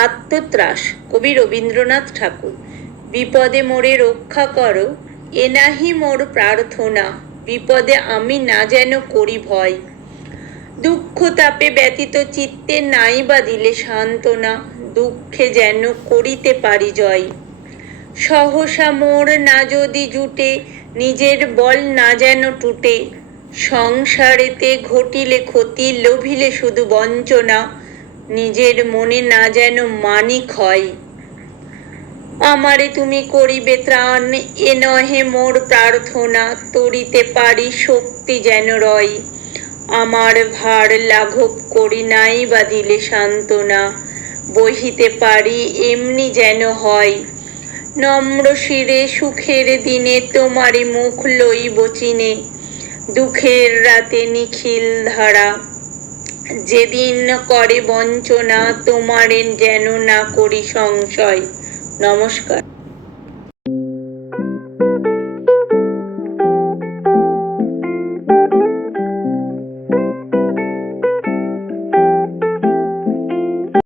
আত্মত্রাস। কবি রবীন্দ্রনাথ ঠাকুর, বিপদে মোরে রক্ষা করো এ নাহি মোর প্রার্থনা, বিপদে আমি না যেন করি ভয়। দুঃখ তাপে ব্যতীত চিত্তে নাই বা দিলে সান্ত্বনা, দুঃখে যেন করিতে পারি জয়। সহসা মোর না যদি জুটে, নিজের বল না যেন টুটে, সংসারেতে ঘটিলে ক্ষতি, লোভিলে শুধু বঞ্চনা নিজের মনে না যেন মানি ক্ষয় আমারে তুমি করিবে ত্রাণ, এ নহে মোর প্রার্থনা, তরিতে পারি শক্তি যেন রয়। আমার ভার লাঘব করি নাই বা দিলে সান্ত্বনা, বহিতে পারি এমনি যেন হয়। নম্র শিরে সুখের দিনে তোমারি মুখ লইব চিনে, দুঃখের রাতে নিখিল ধারা। যেদিন করে বঞ্চনা তোমারে যেন না করি সংশয়। নমস্কার।